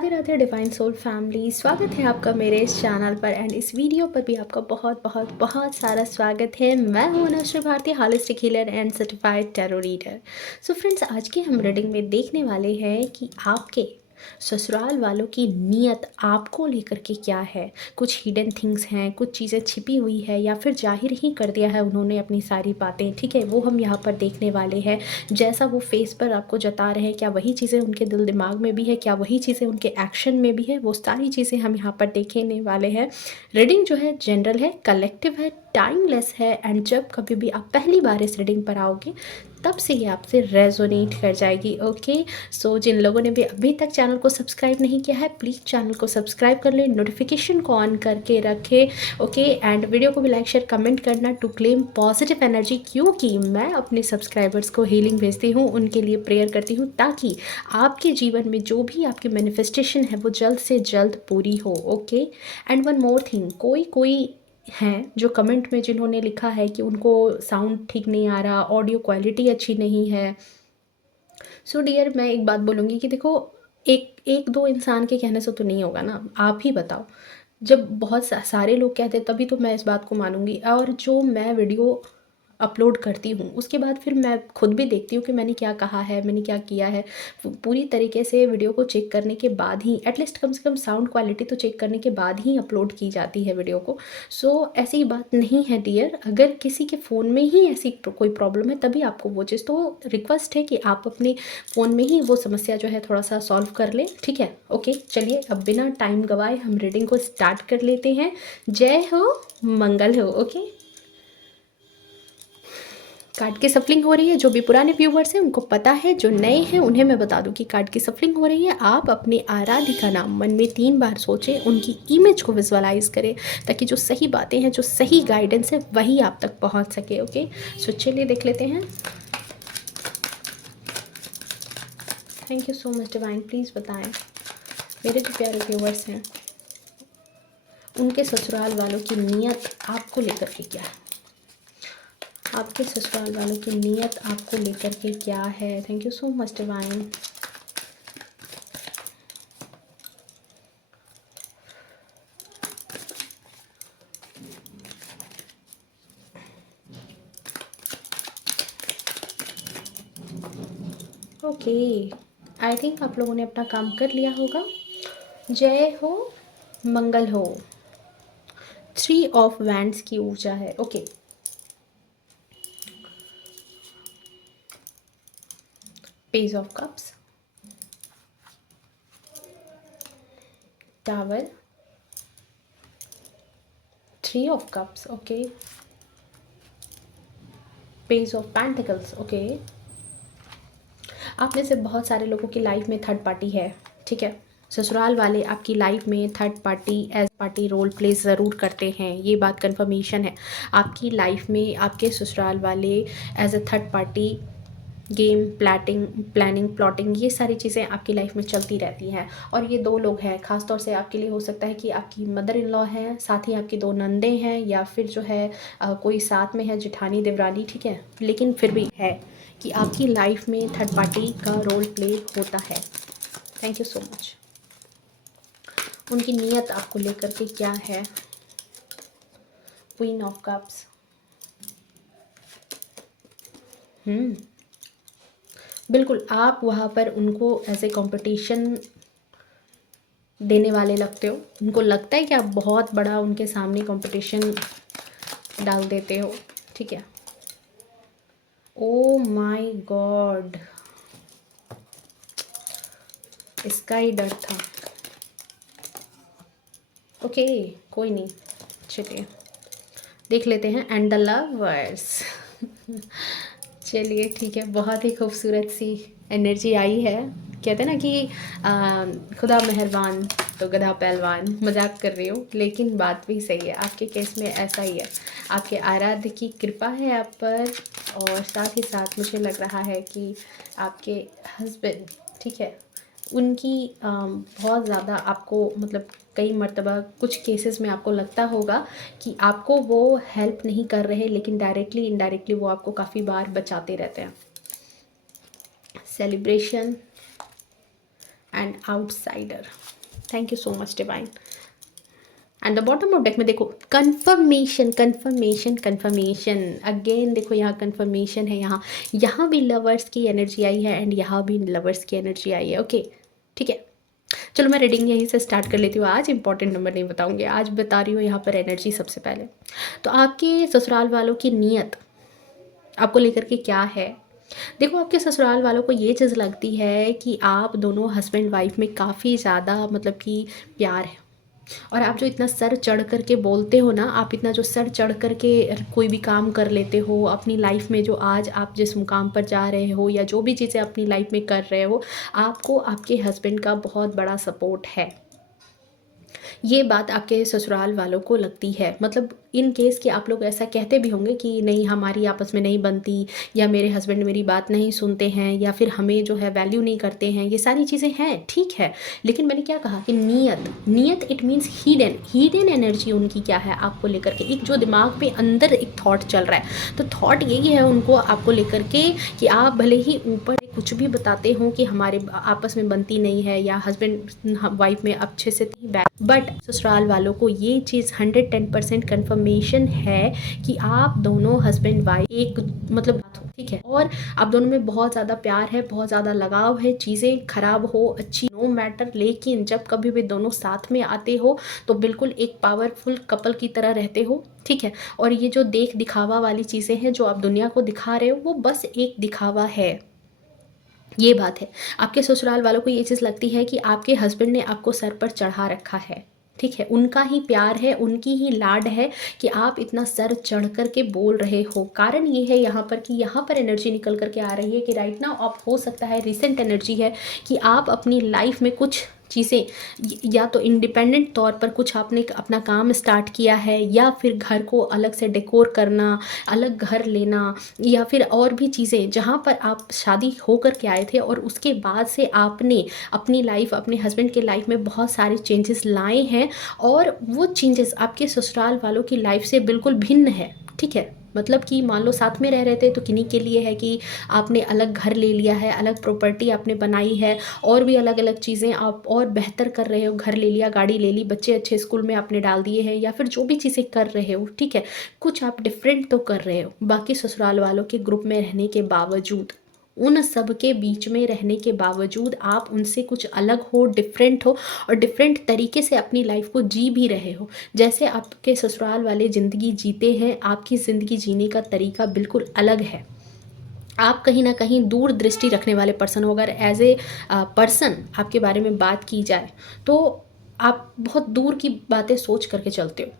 Radhe Radhe divine soul family, स्वागत है आपका मेरे इस चैनल पर एंड इस वीडियो पर भी आपका बहुत बहुत बहुत सारा स्वागत है। मैं हूं Anushree Bharti, holistic healer and certified tarot reader. So friends, आज की हम रीडिंग में देखने वाले हैं कि आपके ससुराल वालों की नीयत आपको लेकर के क्या है। कुछ हिडन थिंग्स हैं, कुछ चीज़ें छिपी हुई है या फिर जाहिर ही कर दिया है उन्होंने अपनी सारी बातें, ठीक है, वो हम यहाँ पर देखने वाले हैं। जैसा वो फेस पर आपको जता रहे हैं, क्या वही चीज़ें उनके दिल दिमाग में भी है, क्या वही चीज़ें उनके एक्शन में भी है, वो सारी चीज़ें हम यहाँ पर देखने वाले हैं। रीडिंग जो है जनरल है, कलेक्टिव है, टाइमलेस है एंड जब कभी भी आप पहली बार इस रीडिंग पर आओगे तब से ये आपसे रेजोनेट कर जाएगी। ओके, सो जिन लोगों ने भी अभी तक चैनल को सब्सक्राइब नहीं किया है, प्लीज़ चैनल को सब्सक्राइब कर लें, नोटिफिकेशन को ऑन करके रखें। ओके, एंड वीडियो को भी लाइक शेयर कमेंट करना टू क्लेम पॉजिटिव एनर्जी, क्योंकि मैं अपने सब्सक्राइबर्स को हीलिंग भेजती हूँ, उनके लिए प्रेयर करती हूँ ताकि आपके जीवन में जो भी आपकी मैनिफेस्टेशन है वो जल्द से जल्द पूरी हो। Okay, and one more thing, कोई हैं जो कमेंट में जिन्होंने लिखा है कि उनको साउंड ठीक नहीं आ रहा, ऑडियो क्वालिटी अच्छी नहीं है। सो डियर, मैं एक बात बोलूँगी कि देखो, एक एक दो इंसान के कहने से तो नहीं होगा ना, आप ही बताओ। जब बहुत सारे लोग कहते हैं तभी तो मैं इस बात को मानूंगी। और जो मैं वीडियो अपलोड करती हूँ उसके बाद फिर मैं खुद भी देखती हूँ कि मैंने क्या कहा है, मैंने क्या किया है। पूरी तरीके से वीडियो को चेक करने के बाद ही, एटलीस्ट कम से कम साउंड क्वालिटी तो चेक करने के बाद ही अपलोड की जाती है वीडियो को। सो ऐसी बात नहीं है डियर, अगर किसी के फ़ोन में ही ऐसी कोई प्रॉब्लम है तभी आपको वो चीज़, तो रिक्वेस्ट है कि आप अपने फ़ोन में ही वो समस्या जो है थोड़ा सा सॉल्व कर लें, ठीक है। ओके, चलिए अब बिना टाइम गवाए हम रीडिंग को स्टार्ट कर लेते हैं। जय हो, मंगल हो। ओके, कार्ड की सफलिंग हो रही है। जो भी पुराने व्यूवर्स हैं उनको पता है, जो नए हैं उन्हें मैं बता दूं कि कार्ड की सफलिंग हो रही है। आप अपने आराध्य का नाम मन में 3 बार सोचें, उनकी इमेज को विजुअलाइज करें ताकि जो सही बातें हैं, जो सही गाइडेंस है वही आप तक पहुंच सके। ओके, सो चलिए देख लेते हैं। Thank you so much divine, please बताएं मेरे जो प्यारे व्यूवर्स हैं उनके ससुराल वालों की नीयत आपको लेकर के क्या है। आपके ससुराल वालों की नीयत आपको लेकर के क्या है। Thank you so much divine. Okay, I think आप लोगों ने अपना काम कर लिया होगा। जय हो, मंगल हो। 3 ऑफ वैंड्स की ऊर्जा है। Okay, page of cups, tower, 3 of cups. Okay, page of pentacles. Okay, आप में से बहुत सारे लोगों की लाइफ में थर्ड पार्टी है, ठीक है। ससुराल वाले आपकी लाइफ में third party as party role play ज़रूर करते हैं, ये बात कंफर्मेशन है। आपकी लाइफ में आपके ससुराल वाले as a third party game planning plotting, ये सारी चीज़ें आपकी लाइफ में चलती रहती हैं। और ये 2 लोग हैं, ख़ास तौर से आपके लिए हो सकता है कि आपकी मदर इन लॉ है, साथ ही आपकी 2 नंदे हैं, या फिर जो है कोई साथ में है, जेठानी देवरानी, ठीक है। लेकिन फिर भी है कि आपकी लाइफ में थर्ड पार्टी का रोल प्ले होता है। Thank you so much. उनकी नीयत आपको लेकर के क्या है। क्वीन ऑफ कप्स, बिल्कुल आप वहाँ पर उनको एज ए कंपटीशन देने वाले लगते हो। उनको लगता है कि आप बहुत बड़ा उनके सामने कंपटीशन डाल देते हो, ठीक है। ओ माय गॉड, इसका ही डर था। ओके, कोई नहीं, चलिए देख लेते हैं। एंड द लवर्स चलिए ठीक है, बहुत ही खूबसूरत सी एनर्जी आई है। कहते हैं ना कि खुदा मेहरबान तो गधा पहलवान, मजाक कर रही हूँ लेकिन बात भी सही है। आपके केस में ऐसा ही है, आपके आराध्य की कृपा है आप पर, और साथ ही साथ मुझे लग रहा है कि आपके हस्बैंड, ठीक है, उनकी बहुत ज़्यादा आपको, मतलब कई मर्तबा कुछ केसेस में आपको लगता होगा कि आपको वो हेल्प नहीं कर रहे, लेकिन डायरेक्टली इनडायरेक्टली वो आपको काफ़ी बार बचाते रहते हैं। Celebration, and outsider. Thank you so much divine. And the bottom of deck में देखो कन्फर्मेशन कन्फर्मेशन कन्फर्मेशन अगेन, देखो यहाँ कन्फर्मेशन है, यहाँ भी लवर्स की एनर्जी आई है एंड यहाँ भी लवर्स की एनर्जी आई है। ओके ठीक है, चलो मैं रीडिंग यहीं से स्टार्ट कर लेती हूँ। आज इंपॉर्टेंट नंबर नहीं बताऊंगी, आज बता रही हूँ यहाँ पर एनर्जी सबसे पहले। तो आपके ससुराल वालों की नीयत आपको लेकर के क्या है। देखो आपके ससुराल वालों को ये चीज़ लगती है कि आप दोनों हस्बैंड वाइफ में काफ़ी ज़्यादा मतलब कि प्यार है, और आप जो इतना सर चढ़ कर के बोलते हो ना, आप इतना जो सर चढ़ कर के कोई भी काम कर लेते हो अपनी लाइफ में, जो आज आप जिस मुकाम पर जा रहे हो या जो भी चीज़ें अपनी लाइफ में कर रहे हो, आपको आपके हस्बैंड का बहुत बड़ा सपोर्ट है। ये बात आपके ससुराल वालों को लगती है। मतलब इन केस कि आप लोग ऐसा कहते भी होंगे कि नहीं हमारी आपस में नहीं बनती, या मेरे हस्बैंड मेरी बात नहीं सुनते हैं, या फिर हमें जो है वैल्यू नहीं करते हैं, ये सारी चीज़ें हैं, ठीक है। लेकिन मैंने क्या कहा कि नीयत इट मीन्स हीडन एनर्जी उनकी क्या है आपको लेकर के, एक जो दिमाग पे अंदर एक थॉट चल रहा है। तो थॉट यही है उनको आपको लेकर के कि आप भले ही ऊपर कुछ भी बताते हो कि हमारे आपस में बनती नहीं है या हस्बैंड वाइफ में अच्छे से थी, बट ससुराल वालों को ये चीज़ 110% कन्फर्मेशन है कि आप दोनों हस्बैंड वाइफ एक मतलब ठीक है, और आप दोनों में बहुत ज़्यादा प्यार है, बहुत ज़्यादा लगाव है। चीज़ें खराब हो अच्छी नो मैटर, लेकिन जब कभी भी दोनों साथ में आते हो तो बिल्कुल एक पावरफुल कपल की तरह रहते हो, ठीक है। और ये जो देख दिखावा वाली चीज़ें हैं जो आप दुनिया को दिखा रहे हो, वो बस एक दिखावा है। ये बात है, आपके ससुराल वालों को ये चीज़ लगती है कि आपके हस्बैंड ने आपको सर पर चढ़ा रखा है, ठीक है। उनका ही प्यार है, उनकी ही लाड है कि आप इतना सर चढ़ कर के बोल रहे हो। कारण ये है यहाँ पर कि यहाँ पर एनर्जी निकल करके आ रही है कि राइट नाउ आप, हो सकता है रिसेंट एनर्जी है कि आप अपनी लाइफ में कुछ चीज़ें या तो इंडिपेंडेंट तौर पर कुछ आपने अपना काम स्टार्ट किया है, या फिर घर को अलग से डेकोर करना, अलग घर लेना, या फिर और भी चीज़ें जहाँ पर आप शादी होकर के आए थे और उसके बाद से आपने अपनी लाइफ अपने हस्बैंड के लाइफ में बहुत सारे चेंजेस लाए हैं, और वो चेंजेस आपके ससुराल वालों की लाइफ से बिल्कुल भिन्न है, ठीक है। मतलब कि मान लो साथ में रह रहे थे तो किन्हीं के लिए है कि आपने अलग घर ले लिया है, अलग प्रॉपर्टी आपने बनाई है, और भी अलग अलग चीज़ें आप और बेहतर कर रहे हो, घर ले लिया, गाड़ी ले ली, बच्चे अच्छे स्कूल में आपने डाल दिए हैं, या फिर जो भी चीज़ें कर रहे हो, ठीक है। कुछ आप डिफरेंट तो कर रहे हो बाकी ससुराल वालों के ग्रुप में रहने के बावजूद, उन सब के बीच में रहने के बावजूद आप उनसे कुछ अलग हो, डिफरेंट हो, और डिफरेंट तरीके से अपनी लाइफ को जी भी रहे हो। जैसे आपके ससुराल वाले ज़िंदगी जीते हैं, आपकी ज़िंदगी जीने का तरीका बिल्कुल अलग है। आप कहीं ना कहीं दूर दृष्टि रखने वाले पर्सन हो। अगर एज ए पर्सन आपके बारे में बात की जाए तो आप बहुत दूर की बातें सोच करके चलते हो,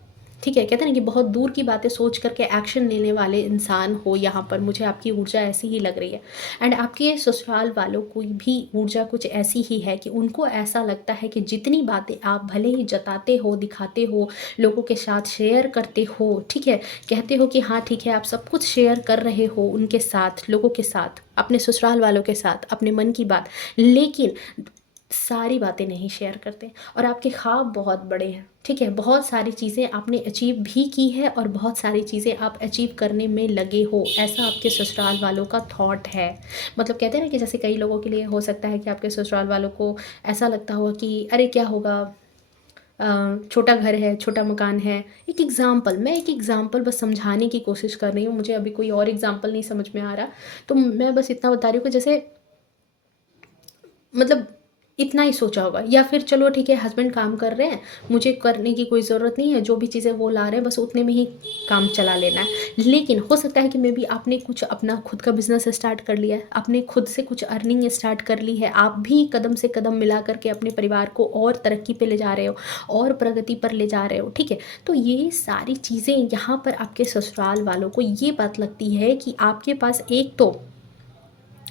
ठीक है। कहते हैं ना कि बहुत दूर की बातें सोच करके एक्शन लेने वाले इंसान हो। यहाँ पर मुझे आपकी ऊर्जा ऐसी ही लग रही है, एंड आपके ससुराल वालों की भी ऊर्जा कुछ ऐसी ही है कि उनको ऐसा लगता है कि जितनी बातें आप भले ही जताते हो, दिखाते हो, लोगों के साथ शेयर करते हो, ठीक है, कहते हो कि हाँ ठीक है आप सब कुछ शेयर कर रहे हो उनके साथ, लोगों के साथ, अपने ससुराल वालों के साथ, अपने मन की बात, लेकिन सारी बातें नहीं शेयर करते। और आपके ख्वाब बहुत बड़े हैं, ठीक है। बहुत सारी चीज़ें आपने अचीव भी की है और बहुत सारी चीज़ें आप अचीव करने में लगे हो, ऐसा आपके ससुराल वालों का थॉट है। मतलब कहते हैं ना कि जैसे कई लोगों के लिए हो सकता है कि आपके ससुराल वालों को ऐसा लगता होगा कि अरे क्या होगा, छोटा घर है, छोटा मकान है। मैं एक एग्ज़ाम्पल बस समझाने की कोशिश कर रही हूँ, मुझे अभी कोई और एग्ज़ाम्पल नहीं समझ में आ रहा, तो मैं बस इतना बता रही हूँ कि जैसे मतलब इतना ही सोचा होगा। या फिर चलो ठीक है हस्बैंड काम कर रहे हैं, मुझे करने की कोई ज़रूरत नहीं है, जो भी चीज़ें वो ला रहे हैं बस उतने में ही काम चला लेना है। लेकिन हो सकता है कि मे बी आपने कुछ अपना खुद का बिजनेस स्टार्ट कर लिया है, आपने खुद से कुछ अर्निंग स्टार्ट कर ली है, आप भी कदम से कदम मिला करके अपने परिवार को और तरक्की पे ले जा रहे हो और प्रगति पर ले जा रहे हो, ठीक है। तो ये सारी चीज़ें यहाँ पर आपके ससुराल वालों को ये बात लगती है कि आपके पास एक तो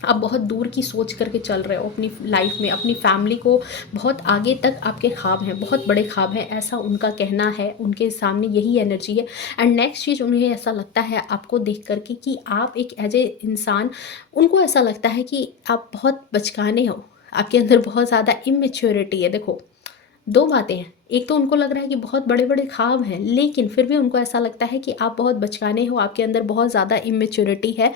आप बहुत दूर की सोच करके चल रहे हो अपनी लाइफ में, अपनी फैमिली को बहुत आगे तक आपके ख्वाब हैं, बहुत बड़े ख्वाब हैं, ऐसा उनका कहना है, उनके सामने यही एनर्जी है। एंड नेक्स्ट चीज़ उन्हें ऐसा लगता है आपको देख करके कि आप एक एज ए इंसान, उनको ऐसा लगता है कि आप बहुत बचकाने हो, आपके अंदर बहुत ज़्यादा इमेच्योरिटी है। देखो दो बातें हैं, एक तो उनको लग रहा है कि बहुत बड़े बड़े ख्वाब हैं, लेकिन फिर भी उनको ऐसा लगता है कि आप बहुत बचकाने हो, आपके अंदर बहुत ज़्यादा इमेच्योरिटी है।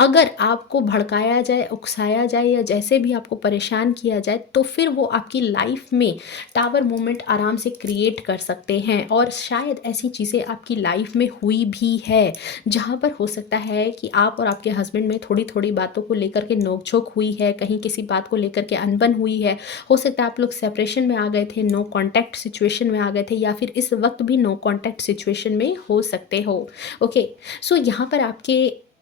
अगर आपको भड़काया जाए, उकसाया जाए या जैसे भी आपको परेशान किया जाए, तो फिर वो आपकी लाइफ में टावर मोमेंट आराम से क्रिएट कर सकते हैं। और शायद ऐसी चीज़ें आपकी लाइफ में हुई भी है, जहाँ पर हो सकता है कि आप और आपके हस्बैंड में थोड़ी थोड़ी बातों को लेकर के नोकझोंक हुई है, कहीं किसी बात को लेकर के अनबन हुई है। हो सकता है आप लोग सेपरेशन में आ गए थे, नो कांटेक्ट सिचुएशन में आ गए थे, या फिर इस वक्त भी नो कांटेक्ट सिचुएशन में हो सकते हो। ओके, सो यहाँ पर आपके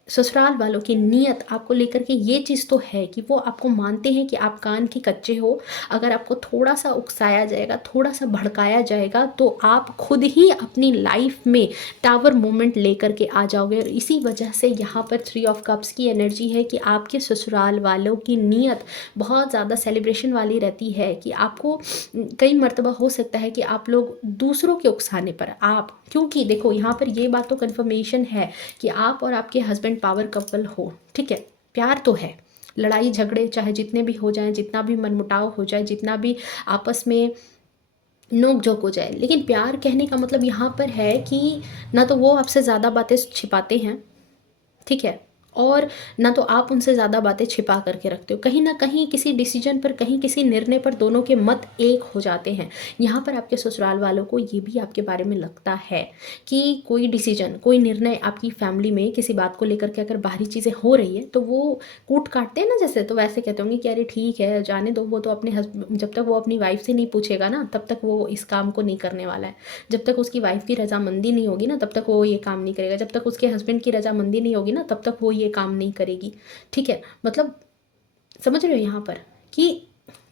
ससुराल वालों की नीयत आपको लेकर के ये चीज़ तो है कि वो आपको मानते हैं कि आप कान के कच्चे हो। अगर आपको थोड़ा सा उकसाया जाएगा, थोड़ा सा भड़काया जाएगा, तो आप खुद ही अपनी लाइफ में टावर मोमेंट लेकर के आ जाओगे। और इसी वजह से यहाँ पर 3 ऑफ कप्स की एनर्जी है कि आपके ससुराल वालों की नीयत बहुत ज़्यादा सेलिब्रेशन वाली रहती है। कि आपको कई मर्तबा हो सकता है कि आप लोग दूसरों के उकसाने पर आप, क्योंकि देखो यहाँ पर ये बात तो कन्फर्मेशन है कि आप और आपके हस्बैंड पावर कपल हो, ठीक है, प्यार तो है। लड़ाई झगड़े चाहे जितने भी हो जाएं, जितना भी मनमुटाव हो जाए, जितना भी आपस में नोक झोंक हो जाए, लेकिन प्यार कहने का मतलब यहाँ पर है कि ना तो वो आपसे ज़्यादा बातें छिपाते हैं, ठीक है, और ना तो आप उनसे ज़्यादा बातें छिपा करके रखते हो। कहीं ना कहीं किसी डिसीजन पर, कहीं किसी निर्णय पर दोनों के मत एक हो जाते हैं। यहाँ पर आपके ससुराल वालों को ये भी आपके बारे में लगता है कि कोई डिसीजन, कोई निर्णय आपकी फैमिली में किसी बात को लेकर के अगर बाहरी चीज़ें हो रही है, तो वो कूट काटते हैं ना जैसे, तो वैसे कहते होंगे कि अरे ठीक है, जाने दो, वो तो अपने हस्बैंड, जब तक वो अपनी वाइफ से नहीं पूछेगा ना, तब तक वो इस काम को नहीं करने वाला है। जब तक उसकी वाइफ की रजामंदी नहीं होगी ना, तब तक वो ये काम नहीं करेगा। जब तक उसके हस्बैंड की रजामंदी नहीं होगी ना, तब तक वो ये काम नहीं करेगी, ठीक है। मतलब समझ रहे हो यहाँ पर कि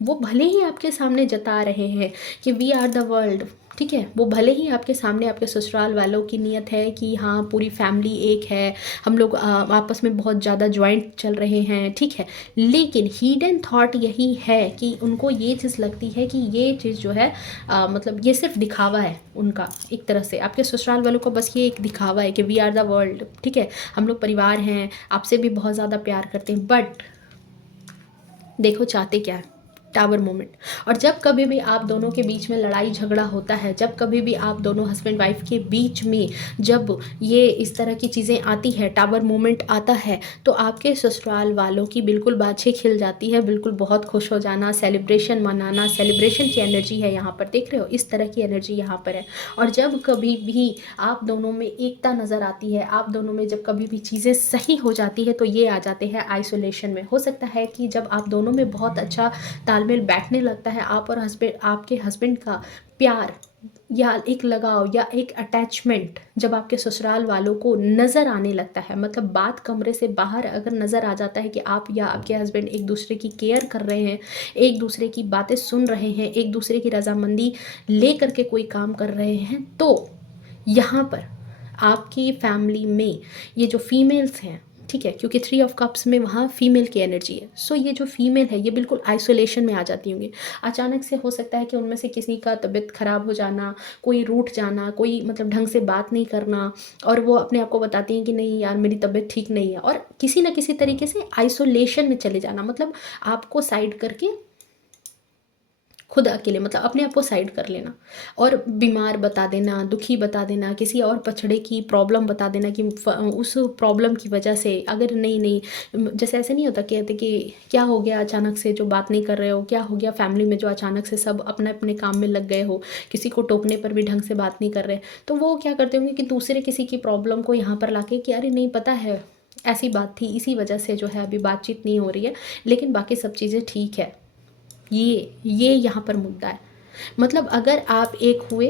वो भले ही आपके सामने जता रहे हैं कि वी आर द वर्ल्ड, ठीक है, वो भले ही आपके सामने, आपके ससुराल वालों की नीयत है कि हाँ पूरी फैमिली एक है, हम लोग आपस में बहुत ज़्यादा ज्वाइंट चल रहे हैं, ठीक है, लेकिन हिडन थॉट यही है कि उनको ये चीज़ लगती है कि ये चीज़ जो है मतलब ये सिर्फ दिखावा है उनका। एक तरह से आपके ससुराल वालों को बस ये एक दिखावा है कि वी आर द वर्ल्ड, ठीक है, हम लोग परिवार हैं, आपसे भी बहुत ज़्यादा प्यार करते हैं, बट देखो चाहते क्या है, टावर मोमेंट। और जब कभी भी आप दोनों के बीच में लड़ाई झगड़ा होता है, जब कभी भी आप दोनों हस्बैंड वाइफ के बीच में जब ये इस तरह की चीज़ें आती है, टावर मोमेंट आता है, तो आपके ससुराल वालों की बिल्कुल बाछें खिल जाती है, बिल्कुल बहुत खुश हो जाना, सेलिब्रेशन मनाना, सेलिब्रेशन की एनर्जी है यहाँ पर, देख रहे हो, इस तरह की एनर्जी यहाँ पर है। और जब कभी भी आप दोनों में एकता नज़र आती है, आप दोनों में जब कभी भी चीज़ें सही हो जाती है, तो ये आ जाते हैं आइसोलेशन में। हो सकता है कि जब आप दोनों में बहुत अच्छा तालमेल बैठने लगता है, आप और हस्बैंड, आपके हस्बैंड का प्यार या एक लगाव या एक अटैचमेंट जब आपके ससुराल वालों को नज़र आने लगता है, मतलब बात कमरे से बाहर अगर नज़र आ जाता है कि आप या आपके हस्बैंड एक दूसरे की केयर कर रहे हैं, एक दूसरे की बातें सुन रहे हैं, एक दूसरे की रजामंदी ले करके कोई काम कर रहे हैं, तो यहाँ पर आपकी फैमिली में ये जो फीमेल्स हैं, ठीक है, क्योंकि 3 ऑफ कप्स में वहाँ फीमेल की एनर्जी है, सो ये जो फीमेल है ये बिल्कुल आइसोलेशन में आ जाती होंगी। अचानक से हो सकता है कि उनमें से किसी का तबीयत ख़राब हो जाना, कोई रूठ जाना, कोई मतलब ढंग से बात नहीं करना, और वो अपने आप को बताती हैं कि नहीं यार मेरी तबीयत ठीक नहीं है, और किसी न किसी तरीके से आइसोलेशन में चले जाना, मतलब आपको साइड करके खुद अकेले, मतलब अपने आप को साइड कर लेना, और बीमार बता देना, दुखी बता देना, किसी और पछड़े की प्रॉब्लम बता देना कि उस प्रॉब्लम की वजह से, अगर नहीं नहीं, जैसे ऐसे नहीं होता, कहते कि क्या हो गया अचानक से जो बात नहीं कर रहे हो, क्या हो गया फैमिली में जो अचानक से सब अपने अपने काम में लग गए हो, किसी को टोकने पर भी ढंग से बात नहीं कर रहे, तो वो क्या करते होंगे कि दूसरे किसी की प्रॉब्लम को यहाँ पर लाके कि अरे नहीं पता है ऐसी बात थी, इसी वजह से जो है अभी बातचीत नहीं हो रही है, लेकिन बाकी सब चीज़ें ठीक है। ये यहाँ पर मुद्दा है। मतलब अगर आप एक हुए,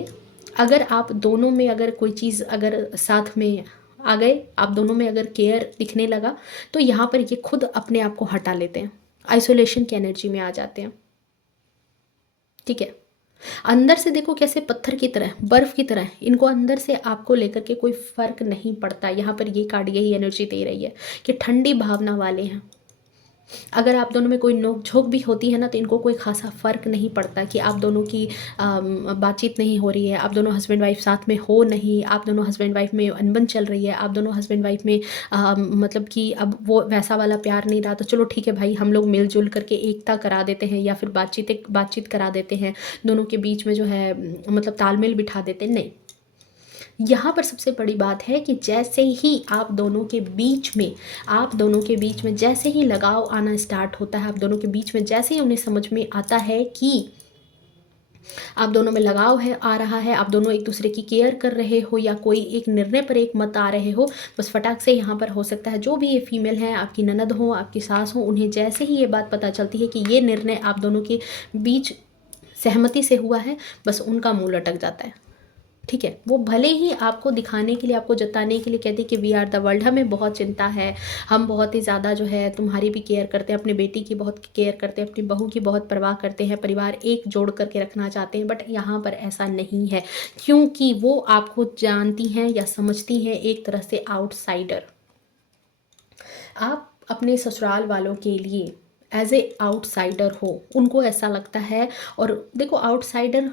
अगर आप दोनों में अगर कोई चीज़ अगर साथ में आ गए, आप दोनों में अगर केयर दिखने लगा, तो यहाँ पर ये खुद अपने आप को हटा लेते हैं, आइसोलेशन की एनर्जी में आ जाते हैं, ठीक है। अंदर से देखो कैसे पत्थर की तरह, बर्फ की तरह, इनको अंदर से आपको लेकर के कोई फर्क नहीं पड़ता। यहाँ पर ये कार्ड यही एनर्जी दे रही है कि ठंडी भावना वाले हैं, अगर आप दोनों में कोई नोक-झोंक भी होती है ना, तो इनको कोई ख़ासा फ़र्क नहीं पड़ता कि आप दोनों की बातचीत नहीं हो रही है, आप दोनों हस्बैंड वाइफ़ साथ में हो नहीं, आप दोनों हस्बैंड वाइफ़ में अनबन चल रही है, आप दोनों हस्बैंड वाइफ़ में मतलब कि अब वो वैसा वाला प्यार नहीं रहा, तो चलो ठीक है भाई, हम लोग मिल-जुल करके एकता करा देते हैं या फिर बातचीत करा देते हैं, दोनों के बीच में जो है मतलब तालमेल बिठा देते हैं, नहीं। यहाँ पर सबसे बड़ी बात है कि जैसे ही आप दोनों के बीच में जैसे ही लगाव आना स्टार्ट होता है, आप दोनों के बीच में जैसे ही उन्हें समझ में आता है कि आप दोनों में लगाव है आ रहा है, आप दोनों एक दूसरे की केयर कर रहे हो या कोई एक निर्णय पर एक मत आ रहे हो, बस फटाक से यहाँ पर हो सकता है जो भी ये फीमेल है, आपकी ननद हो, आपकी सास हो, उन्हें जैसे ही ये बात पता चलती है कि ये निर्णय आप दोनों के बीच सहमति से हुआ है, बस उनका मुंह लटक जाता है। ठीक है, वो भले ही आपको दिखाने के लिए, आपको जताने के लिए कहते हैं कि वी आर द वर्ल्ड, हमें बहुत चिंता है, हम बहुत ही ज़्यादा जो है तुम्हारी भी केयर करते हैं, अपनी बेटी की बहुत केयर करते हैं, अपनी बहू की बहुत परवाह करते हैं, परिवार एक जोड़ करके रखना चाहते हैं, बट यहाँ पर ऐसा नहीं है, क्योंकि वो आपको जानती हैं या समझती हैं एक तरह से आउटसाइडर। आप अपने ससुराल वालों के लिए एज ए आउटसाइडर हो, उनको ऐसा लगता है। और देखो, आउटसाइडर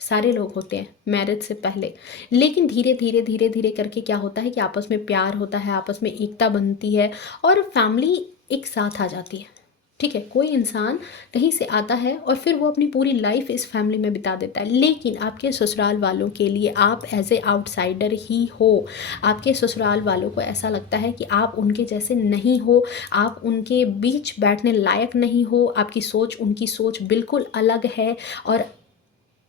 सारे लोग होते हैं मैरिज से पहले, लेकिन धीरे धीरे करके क्या होता है कि आपस में प्यार होता है, आपस में एकता बनती है और फैमिली एक साथ आ जाती है। ठीक है, कोई इंसान कहीं से आता है और फिर वो अपनी पूरी लाइफ इस फैमिली में बिता देता है, लेकिन आपके ससुराल वालों के लिए आप एज ए आउटसाइडर ही हो। आपके ससुराल वालों को ऐसा लगता है कि आप उनके जैसे नहीं हो, आप उनके बीच बैठने लायक नहीं हो, आपकी सोच उनकी सोच बिल्कुल अलग है। और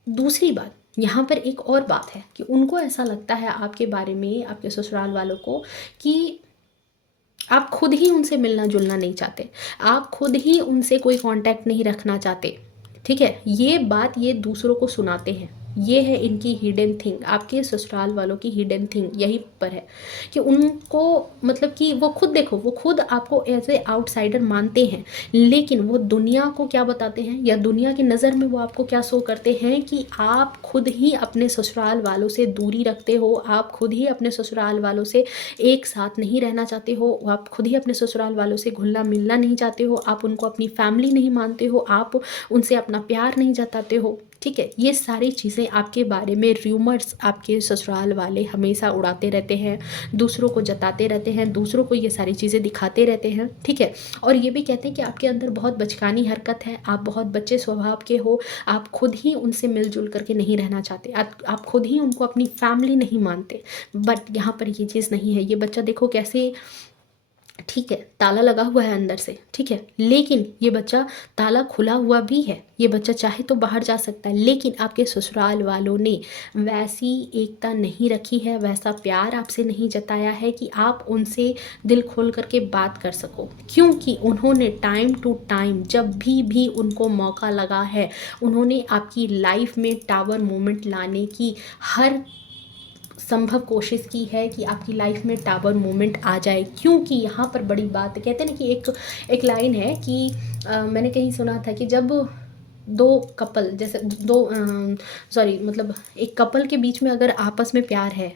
दूसरी बात, यहाँ पर एक और बात है कि उनको ऐसा लगता है आपके बारे में, आपके ससुराल वालों को, कि आप खुद ही उनसे मिलना जुलना नहीं चाहते, आप खुद ही उनसे कोई कांटेक्ट नहीं रखना चाहते। ठीक है, ये बात ये दूसरों को सुनाते हैं, ये है इनकी हिडन थिंग, आपके ससुराल वालों की हिडन थिंग यही पर है कि उनको मतलब कि वो खुद देखो, वो खुद आपको एज ए आउटसाइडर मानते हैं, लेकिन वो दुनिया को क्या बताते हैं या दुनिया की नज़र में वो आपको क्या शो करते हैं कि आप खुद ही अपने ससुराल वालों से दूरी रखते हो, आप खुद ही अपने ससुराल वालों से एक साथ नहीं रहना चाहते हो, आप खुद ही अपने ससुराल वालों से घुलना मिलना नहीं चाहते हो, आप उनको अपनी फैमिली नहीं मानते हो, आप उनसे अपना प्यार नहीं जताते हो। ठीक है, ये सारी चीज़ें आपके बारे में र्यूमर्स आपके ससुराल वाले हमेशा उड़ाते रहते हैं, दूसरों को जताते रहते हैं, दूसरों को ये सारी चीज़ें दिखाते रहते हैं। ठीक है, और ये भी कहते हैं कि आपके अंदर बहुत बचकानी हरकत है, आप बहुत बच्चे स्वभाव के हो, आप खुद ही उनसे मिलजुल करके नहीं रहना चाहते, आप खुद ही उनको अपनी फैमिली नहीं मानते। बट यहाँ पर ये चीज़ नहीं है। ये बच्चा देखो कैसे, ठीक है, ताला लगा हुआ है अंदर से, ठीक है, लेकिन ये बच्चा ताला खुला हुआ भी है, ये बच्चा चाहे तो बाहर जा सकता है, लेकिन आपके ससुराल वालों ने वैसी एकता नहीं रखी है, वैसा प्यार आपसे नहीं जताया है कि आप उनसे दिल खोल करके बात कर सको, क्योंकि उन्होंने टाइम टू टाइम जब भी उनको मौका लगा है, उन्होंने आपकी लाइफ में टावर मोमेंट लाने की हर संभव कोशिश की है कि आपकी लाइफ में टावर मोमेंट आ जाए। क्योंकि यहाँ पर बड़ी बात कहते हैं ना कि एक लाइन है कि मैंने कहीं सुना था कि जब दो कपल जैसे दो सॉरी मतलब एक कपल के बीच में अगर आपस में प्यार है,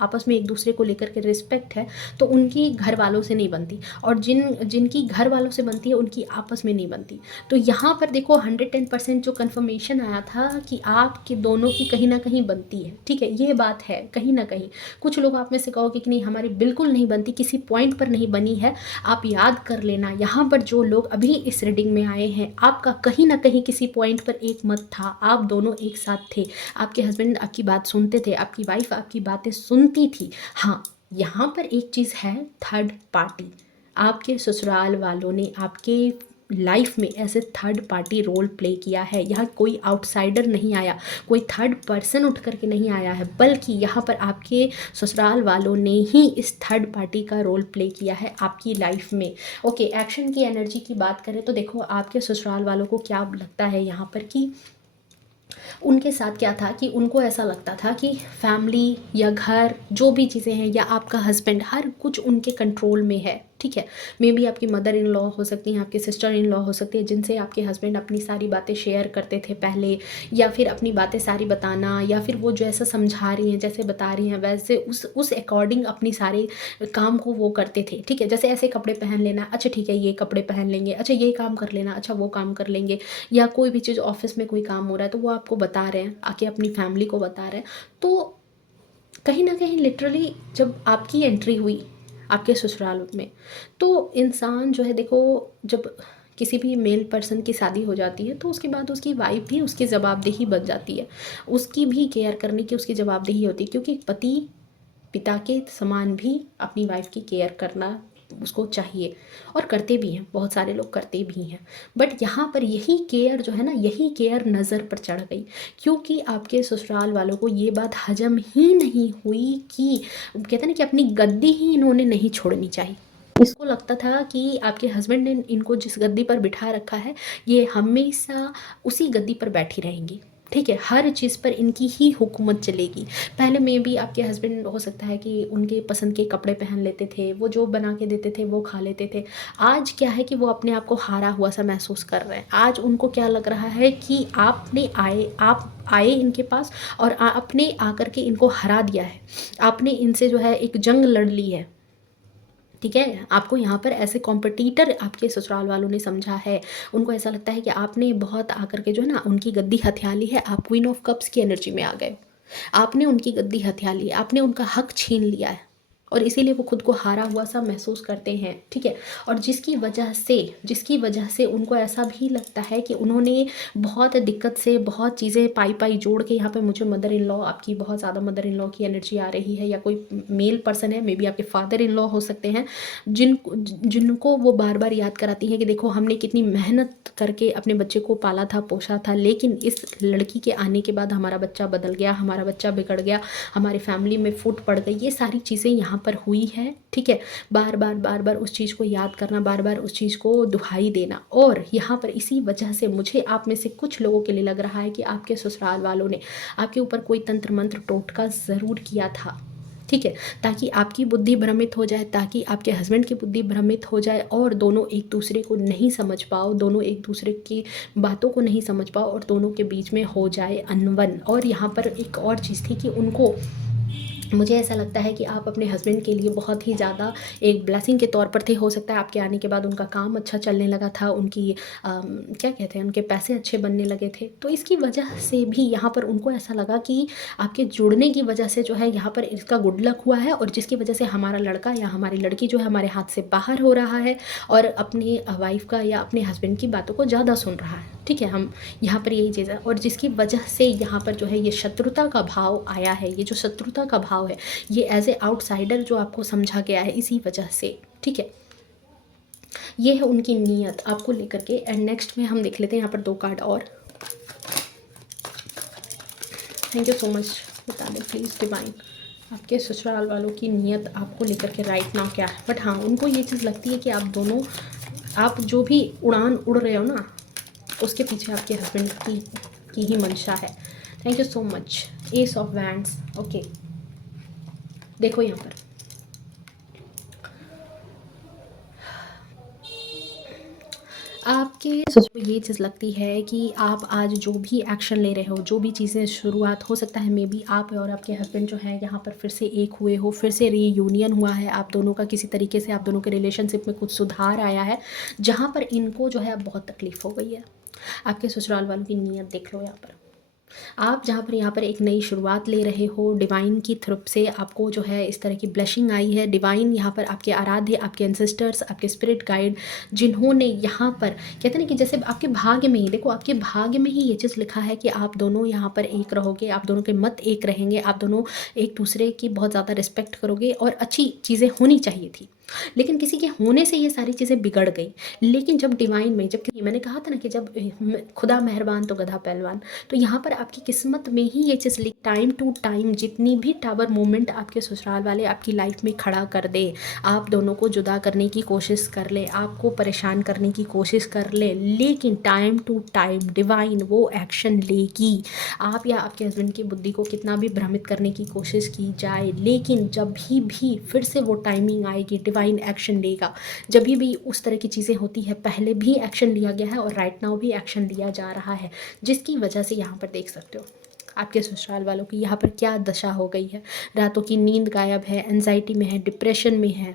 आपस में एक दूसरे को लेकर के रिस्पेक्ट है, तो उनकी घर वालों से नहीं बनती, और जिनकी घर वालों से बनती है उनकी आपस में नहीं बनती। तो यहाँ पर देखो 110% जो कन्फर्मेशन आया था कि आपके दोनों की कहीं ना कहीं बनती है। ठीक है, ये बात है कहीं ना कहीं। कुछ लोग आप में से कहोगे कि नहीं हमारी बिल्कुल नहीं बनती, किसी पॉइंट पर नहीं बनी है। आप याद कर लेना, यहाँ पर जो लोग अभी इस रीडिंग में आए हैं, आपका कहीं ना कहीं किसी पॉइंट पर एक मत था, आप दोनों एक साथ थे, आपके हस्बैंड आपकी बात सुनते थे, आपकी वाइफ आपकी बातें सुनती थी। हाँ, यहाँ पर एक चीज़ है, थर्ड पार्टी, आपके ससुराल वालों ने आपके लाइफ में ऐसे थर्ड पार्टी रोल प्ले किया है। यहाँ कोई आउटसाइडर नहीं आया, कोई थर्ड पर्सन उठ करके नहीं आया है, बल्कि यहाँ पर आपके ससुराल वालों ने ही इस थर्ड पार्टी का रोल प्ले किया है आपकी लाइफ में। ओके, एक्शन की एनर्जी की बात करें तो देखो आपके ससुराल वालों को क्या लगता है यहाँ पर कि उनके साथ क्या था कि उनको ऐसा लगता था कि फैमिली या घर जो भी चीज़ें हैं या आपका हस्बैंड, हर कुछ उनके कंट्रोल में है। ठीक ठीक है। मे बी आपकी मदर इन लॉ हो सकती हैं, आपकी सिस्टर इन लॉ हो सकती है, जिनसे आपके हस्बैंड अपनी सारी बातें शेयर करते थे पहले, या फिर अपनी बातें सारी बताना, या फिर वो जैसा समझा रही हैं, जैसे बता रही हैं, वैसे उस अकॉर्डिंग अपनी सारे काम को वो करते थे, ठीक है। जैसे ऐसे कपड़े पहन लेना, अच्छा ठीक है ये कपड़े पहन लेंगे, अच्छा ये काम कर लेना, अच्छा वो काम कर लेंगे, या कोई भी चीज़ ऑफिस में कोई काम हो रहा है तो वो आपको बता रहे हैं, आके अपनी फैमिली को बता रहे हैं। तो कहीं ना कहीं लिटरली जब आपकी एंट्री हुई आपके ससुराल में, तो इंसान जो है देखो, जब किसी भी मेल पर्सन की शादी हो जाती है तो उसके बाद उसकी वाइफ भी उसकी जवाबदेही बन जाती है, उसकी भी केयर करने की उसकी जवाबदेही होती है, क्योंकि पति पिता के समान भी अपनी वाइफ की केयर करना उसको चाहिए, और करते भी हैं, बहुत सारे लोग करते भी हैं। बट यहाँ पर यही केयर जो है ना, यही केयर नज़र पर चढ़ गई, क्योंकि आपके ससुराल वालों को ये बात हजम ही नहीं हुई कि कहते हैं ना कि अपनी गद्दी ही इन्होंने नहीं छोड़नी चाहिए। इसको लगता था कि आपके हस्बैंड ने इनको जिस गद्दी पर बिठा रखा है, ये हमेशा उसी गद्दी पर बैठी रहेंगी, ठीक है। हर चीज़ पर इनकी ही हुकूमत चलेगी। पहले में भी आपके हस्बैंड हो सकता है कि उनके पसंद के कपड़े पहन लेते थे, वो जो बना के देते थे वो खा लेते थे। आज क्या है कि वो अपने आप को हारा हुआ सा महसूस कर रहे हैं। आज उनको क्या लग रहा है कि आप आए इनके पास और आपने आकर के इनको हरा दिया है, आपने इनसे जो है एक जंग लड़ ली है, ठीक है। आपको यहाँ पर ऐसे कॉम्पिटिटर आपके ससुराल वालों ने समझा है। उनको ऐसा लगता है कि आपने बहुत आकर के जो है ना उनकी गद्दी हथिया ली है, आप क्वीन ऑफ कप्स की एनर्जी में आ गए, आपने उनकी गद्दी हथिया ली, आपने उनका हक छीन लिया है, और इसीलिए वो खुद को हारा हुआ सा महसूस करते हैं, ठीक है। और जिसकी वजह से उनको ऐसा भी लगता है कि उन्होंने बहुत दिक्कत से बहुत चीज़ें पाई जोड़ के, यहाँ पे मुझे मदर इन लॉ, आपकी बहुत ज़्यादा मदर इन लॉ की एनर्जी आ रही है, या कोई मेल पर्सन है, मे बी आपके फादर इन लॉ हो सकते हैं, जिनको वो बार बार याद कराती हैं कि देखो हमने कितनी मेहनत करके अपने बच्चे को पाला था, पोसा था, लेकिन इस लड़की के आने के बाद हमारा बच्चा बदल गया, हमारा बच्चा बिगड़ गया, हमारी फैमिली में फूट पड़ गई। ये सारी चीज़ें यहाँ पर हुई है, ठीक है। बार बार उस चीज़ को याद करना, बार बार उस चीज़ को दुहाई देना, और यहाँ पर इसी वजह से मुझे आप में से कुछ लोगों के लिए लग रहा है कि आपके ससुराल वालों ने आपके ऊपर कोई तंत्र मंत्र टोटका ज़रूर किया था, ठीक है, ताकि आपकी बुद्धि भ्रमित हो जाए, ताकि आपके हस्बैंड की बुद्धि भ्रमित हो जाए, और दोनों एक दूसरे को नहीं समझ पाओ, दोनों एक दूसरे की बातों को नहीं समझ पाओ, और दोनों के बीच में हो जाए अनबन। और यहाँ पर एक और चीज़ थी कि उनको, मुझे ऐसा लगता है कि आप अपने हस्बैंड के लिए बहुत ही ज़्यादा एक ब्लेसिंग के तौर पर थे। हो सकता है आपके आने के बाद उनका काम अच्छा चलने लगा था, उनकी क्या कहते हैं, उनके पैसे अच्छे बनने लगे थे, तो इसकी वजह से भी यहाँ पर उनको ऐसा लगा कि आपके जुड़ने की वजह से जो है यहाँ पर इसका गुड लक हुआ है, और जिसकी वजह से हमारा लड़का या हमारी लड़की जो है हमारे हाथ से बाहर हो रहा है, और अपनी वाइफ का या अपने हस्बैंड की बातों को ज़्यादा सुन रहा है, ठीक है। हम यहाँ पर यही चीज़ है, और जिसकी वजह से यहाँ पर जो है ये शत्रुता का भाव आया है, ये जो शत्रुता का भाव है, ये एज ए आउटसाइडर जो आपको समझा गया है, इसी वजह से, ठीक है। ये है उनकी नीयत आपको लेकर के। एंड नेक्स्ट में हम देख लेते हैं यहाँ पर 2 कार्ड और। Thank you so much. बता दें प्लीज़ डिवाइन, आपके ससुराल वालों की नीयत आपको लेकर के राइट नाउ क्या है। बट हाँ, उनको ये चीज़ लगती है कि आप दोनों, आप जो भी उड़ान उड़ रहे हो ना, उसके पीछे आपके हस्बैंड की ही मंशा है। Thank you so much. S of wands, okay. देखो यहाँ पर आपके को ये चीज़ लगती है कि आप आज जो भी एक्शन ले रहे हो, जो भी चीज़ें शुरुआत हो सकता है, मे बी आप और आपके हस्बैंड जो है यहाँ पर फिर से एक हुए हो, फिर से रीयूनियन हुआ है आप दोनों का, किसी तरीके से आप दोनों के रिलेशनशिप में कुछ सुधार आया है, जहाँ पर इनको जो है अब बहुत तकलीफ हो गई है। आपके ससुराल वालों की नीयत देख लो यहाँ पर, आप जहाँ पर यहाँ पर एक नई शुरुआत ले रहे हो, डिवाइन की तरफ से आपको जो है इस तरह की ब्लेसिंग आई है। डिवाइन यहाँ पर आपके आराध्य, आपके एंसेस्टर्स, आपके स्पिरिट गाइड, जिन्होंने यहाँ पर कहते हैं ना कि जैसे आपके भाग्य में ही, देखो आपके भाग्य में ही ये चीज़ लिखा है कि आप दोनों यहाँ पर एक रहोगे, आप दोनों के मत एक रहेंगे, आप दोनों एक दूसरे की बहुत ज़्यादा रिस्पेक्ट करोगे, और अच्छी चीज़ें होनी चाहिए थी। लेकिन किसी के होने से ये सारी चीज़ें बिगड़ गई। लेकिन जब डिवाइन में, जब मैंने कहा था ना कि जब खुदा मेहरबान तो गधा पहलवान, तो यहाँ पर आपकी किस्मत में ही ये चीज़ लिखी, टाइम टू टाइम जितनी भी टावर मोमेंट आपके ससुराल वाले आपकी लाइफ में खड़ा कर दे, आप दोनों को जुदा करने की कोशिश कर ले, आपको परेशान करने की कोशिश कर ले, लेकिन टाइम टू टाइम डिवाइन वो एक्शन लेगी। आप या आपके हस्बैंड की बुद्धि को कितना भी भ्रमित करने की कोशिश की जाए, लेकिन जब भी फिर से वो टाइमिंग आएगी, डिवाइन एक्शन लेगा। जब भी उस तरह की चीज़ें होती है, पहले भी एक्शन लिया गया है और राइट नाउ भी एक्शन लिया जा रहा है, जिसकी वजह से यहाँ पर देख सकते हो आपके ससुराल वालों की यहाँ पर क्या दशा हो गई है। रातों की नींद गायब है, एंजाइटी में है, डिप्रेशन में है।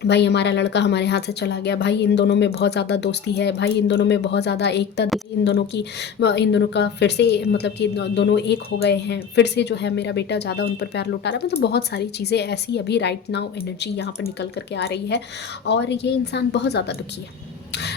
भाई हमारा लड़का हमारे हाथ से चला गया, भाई इन दोनों में बहुत ज़्यादा दोस्ती है, भाई इन दोनों में बहुत ज़्यादा एकता थी, इन दोनों का फिर से मतलब कि दोनों एक हो गए हैं, फिर से जो है मेरा बेटा ज़्यादा उन पर प्यार लुटा रहा है। मतलब बहुत सारी चीज़ें ऐसी अभी राइट नाउ एनर्जी यहाँ पर निकल करके आ रही है और ये इंसान बहुत ज़्यादा दुखी है।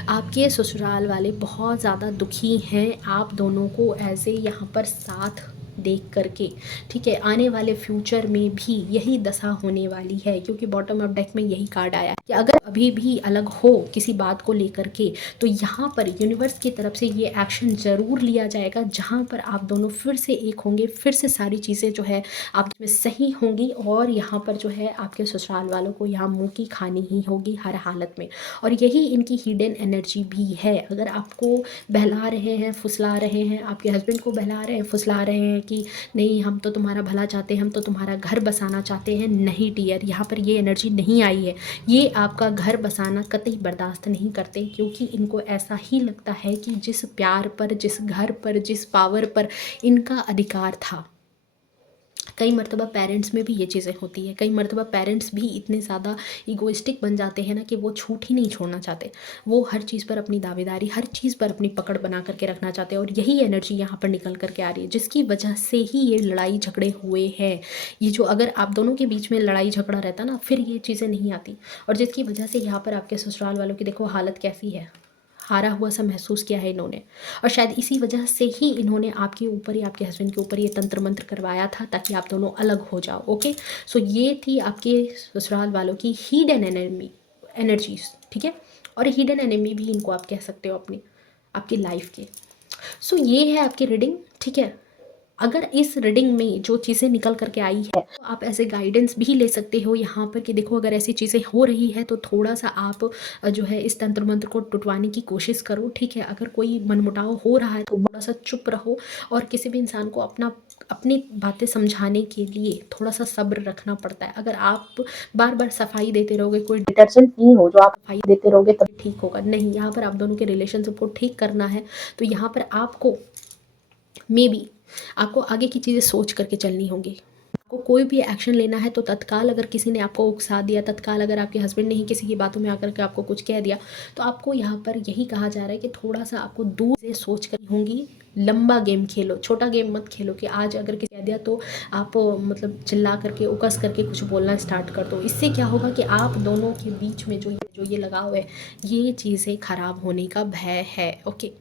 आपके ससुराल वाले बहुत ज़्यादा दुखी हैं आप दोनों को ऐसे यहाँ पर साथ देख करके, ठीक है। आने वाले फ्यूचर में भी यही दशा होने वाली है, क्योंकि बॉटम ऑफ डेक में यही कार्ड आया है कि अगर अभी भी अलग हो किसी बात को लेकर के, तो यहाँ पर यूनिवर्स की तरफ से ये एक्शन ज़रूर लिया जाएगा, जहाँ पर आप दोनों फिर से एक होंगे, फिर से सारी चीज़ें जो है आप में सही होंगी और यहाँ पर जो है आपके ससुराल वालों को यहाँ मुँह की खानी ही होगी हर हालत में। और यही इनकी हिडन एनर्जी भी है। अगर आपको बहला रहे हैं, फुसला रहे हैं, आपके हस्बैंड को बहला रहे हैं, फुसला रहे हैं कि नहीं हम तो तुम्हारा भला चाहते हैं, हम तो तुम्हारा घर बसाना चाहते हैं, नहीं डियर, यहाँ पर ये एनर्जी नहीं आई है। ये आपका घर बसाना कतई बर्दाश्त नहीं करते, क्योंकि इनको ऐसा ही लगता है कि जिस प्यार पर, जिस घर पर, जिस पावर पर इनका अधिकार था, कई मर्तबा पेरेंट्स में भी ये चीज़ें होती है। कई मर्तबा पेरेंट्स भी इतने ज़्यादा ईगोइस्टिक बन जाते हैं ना कि वो छूट ही नहीं छोड़ना चाहते। वो हर चीज़ पर अपनी दावेदारी, हर चीज़ पर अपनी पकड़ बना करके रखना चाहते हैं और यही एनर्जी यहाँ पर निकल करके आ रही है, जिसकी वजह से ही ये लड़ाई झगड़े हुए हैं। ये जो अगर आप दोनों के बीच में लड़ाई झगड़ा रहता ना, फिर ये चीज़ें नहीं आती। और जिसकी वजह से यहाँ पर आपके ससुराल वालों की देखो हालत कैसी है, हारा हुआ सा महसूस किया है इन्होंने। और शायद इसी वजह से ही इन्होंने आपके ऊपर या आपके हस्बैंड के ऊपर ये तंत्र मंत्र करवाया था, ताकि आप दोनों अलग हो जाओ। ओके, सो ये थी आपके ससुराल वालों की हिडन एनर्जीज, ठीक है। और हिडन एनिमी भी इनको आप कह सकते हो अपनी आपकी लाइफ के। सो ये है आपकी रीडिंग, ठीक है। अगर इस रीडिंग में जो चीज़ें निकल करके आई है, तो आप ऐसे गाइडेंस भी ले सकते हो यहाँ पर कि देखो अगर ऐसी चीज़ें हो रही है तो थोड़ा सा आप जो है इस तंत्र मंत्र को टुटवाने की कोशिश करो, ठीक है। अगर कोई मनमुटाव हो रहा है तो थोड़ा सा चुप रहो और किसी भी इंसान को अपनी बातें समझाने के लिए थोड़ा सा सब्र रखना पड़ता है। अगर आप बार बार सफाई देते रहोगे, कोई डिटर्जेंट नहीं हो जो आप सफाई देते रहोगे तभी ठीक होगा, नहीं। यहाँ पर आप दोनों के रिलेशनशिप को ठीक करना है, तो यहाँ पर आपको मे बी आपको आगे की चीज़ें सोच करके चलनी होगी। आपको कोई भी एक्शन लेना है तो तत्काल अगर किसी ने आपको उकसा दिया, तत्काल अगर आपके हस्बैंड ने ही किसी की बातों में आकर के आपको कुछ कह दिया, तो आपको यहाँ पर यही कहा जा रहा है कि थोड़ा सा आपको दूर से सोच कर होंगी। लंबा गेम खेलो, छोटा गेम मत खेलो कि आज अगर किसी कह दिया तो आप मतलब चिल्ला करके उकस करके कुछ बोलना स्टार्ट कर दो। इससे क्या होगा कि आप दोनों के बीच में जो ये लगाव है, ये चीज़ें खराब होने का भय है। ओके।